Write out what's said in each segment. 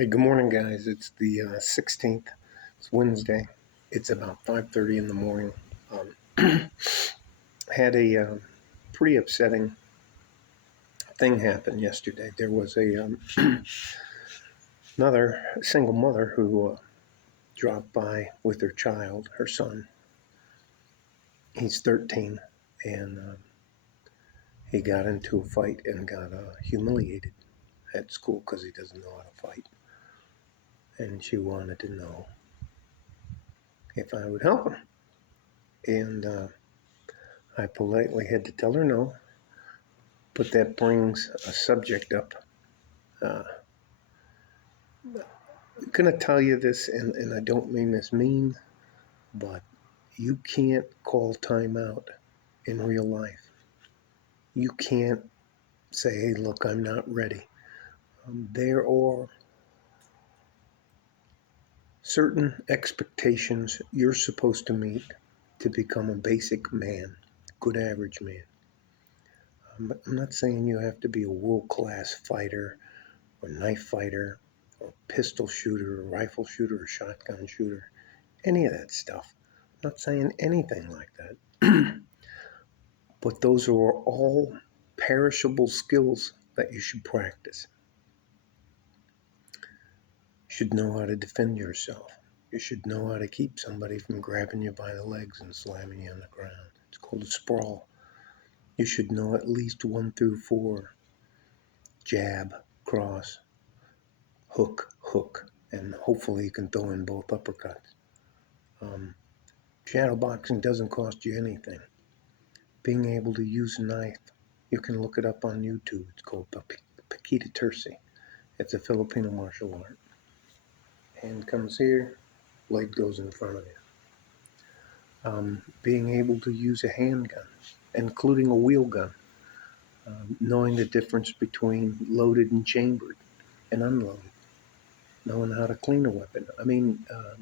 Hey, good morning, guys. It's the 16th. It's Wednesday. It's about 5:30 in the morning. Had a pretty upsetting thing happen yesterday. There was another single mother who dropped by with her child, her son. He's 13, and he got into a fight and got humiliated at school because he doesn't know how to fight. And she wanted to know if I would help him. And I politely had to tell her no. But that brings a subject up. I'm going to tell you this, and I don't mean this mean, but you can't call timeout in real life. You can't say, hey, look, I'm not ready. There are certain expectations you're supposed to meet to become a basic man, good average man. I'm not saying you have to be a world-class fighter or knife fighter or pistol shooter or rifle shooter or shotgun shooter, any of that stuff. I'm not saying anything like that. But those are all perishable skills that you should practice. You should know how to defend yourself. You should know how to keep somebody from grabbing you by the legs and slamming you on the ground. It's called a sprawl. You should know at least 1 through 4. Jab, cross, hook, and hopefully you can throw in both uppercuts. Shadow boxing doesn't cost you anything. Being able to use a knife, you can look it up on YouTube. It's called Paquita Terci. It's a Filipino martial art. Hand comes here, blade goes in front of you. Being able to use a handgun, including a wheel gun. Knowing the difference between loaded and chambered and unloaded. Knowing how to clean a weapon.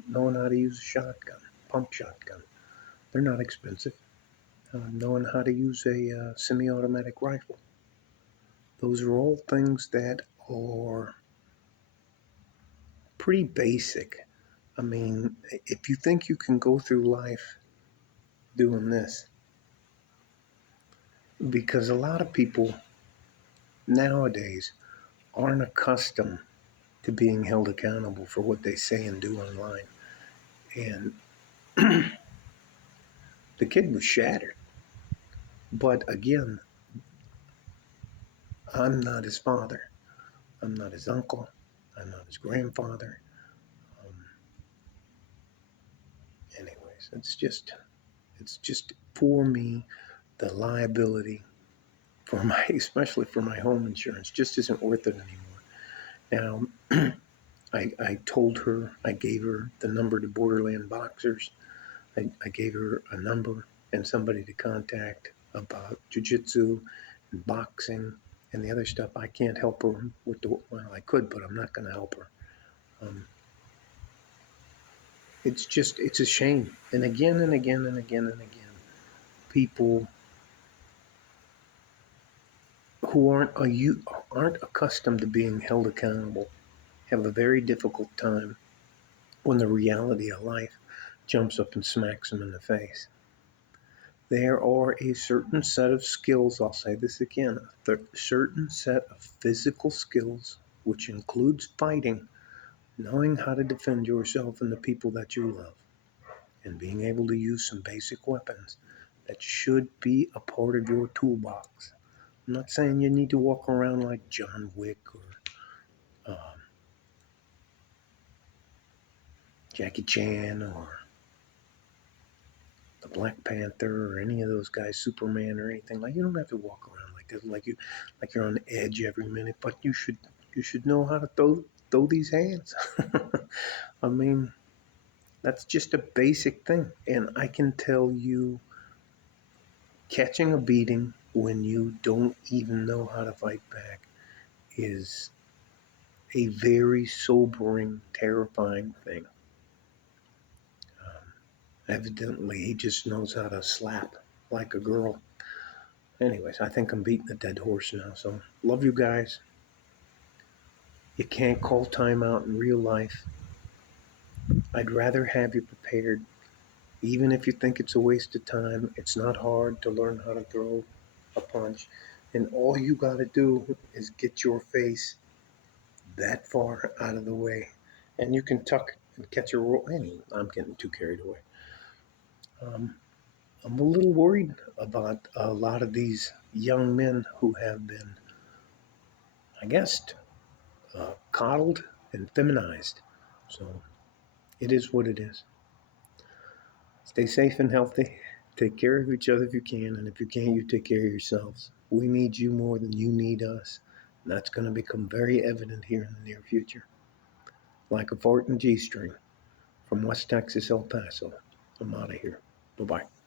Knowing how to use a shotgun, pump shotgun. They're not expensive. Knowing how to use a semi-automatic rifle. Those are all things that are pretty basic. If you think you can go through life doing this, because a lot of people nowadays aren't accustomed to being held accountable for what they say and do online. And the kid was shattered. But again, I'm not his father. I'm not his uncle. I'm not his grandfather. Anyways, it's just for me, the liability for especially for my home insurance just isn't worth it anymore. Now, I told her, I gave her the number to Borderland Boxers. I gave her a number and somebody to contact about jiu-jitsu and boxing and the other stuff. I can't help her with I could, but I'm not going to help her. It's a shame. And again, people who aren't accustomed to being held accountable have a very difficult time when the reality of life jumps up and smacks them in the face. There are a certain set of skills, I'll say this again, a certain set of physical skills, which includes fighting, knowing how to defend yourself and the people that you love, and being able to use some basic weapons that should be a part of your toolbox. I'm not saying you need to walk around like John Wick or Jackie Chan or the Black Panther or any of those guys, Superman or anything. Like, you don't have to walk around like this, like you're on edge every minute. But you should know how to throw these hands. I mean, that's just a basic thing. And I can tell you, catching a beating when you don't even know how to fight back is a very sobering, terrifying thing. Evidently, he just knows how to slap like a girl. Anyways, I think I'm beating a dead horse now. So, love you guys. You can't call timeout in real life. I'd rather have you prepared. Even if you think it's a waste of time, it's not hard to learn how to throw a punch. And all you got to do is get your face that far out of the way. And you can tuck and catch a roll. Anyway, I'm getting too carried away. Um, I'm a little worried about a lot of these young men who have been, I guess, coddled and feminized. So it is what it is. Stay safe and healthy. Take care of each other if you can, and if you can't, you take care of yourselves. We need you more than you need us. And that's going to become very evident here in the near future. Like a fart and G string from West Texas, El Paso. I'm out of here. Bye bye.